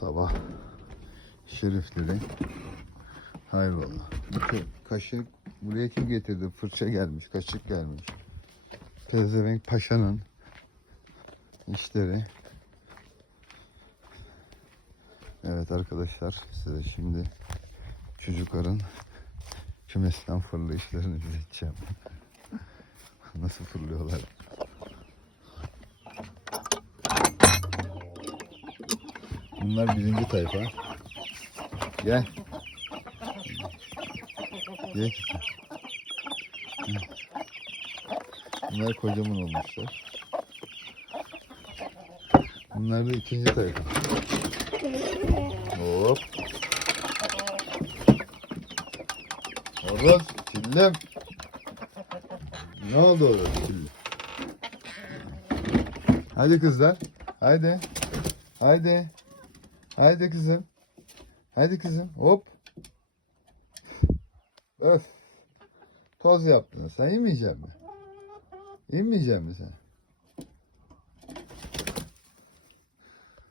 sabah şerifleri. Hayrola. Bütün kaşık buraya kim getirdi? Fırça gelmiş, kaşık gelmiş. Pezevenk Paşa'nın işleri. Evet arkadaşlar size şimdi çocukların kümesten fırlayışlarını izleteceğim. Nasıl fırlıyorlar? Bunlar birinci tayfa. Gel. Gel. Bunlar kocaman olmuşlar. Bunlar da ikinci tayfa. Hop. Horoz, çillem. Ne oldu orada çillem? Hadi kızlar. Haydi. Haydi. Haydi kızım. Haydi kızım. Hop. Öf. Toz yaptın. Sen yemeyecek misin? Yemeyecek misin sen?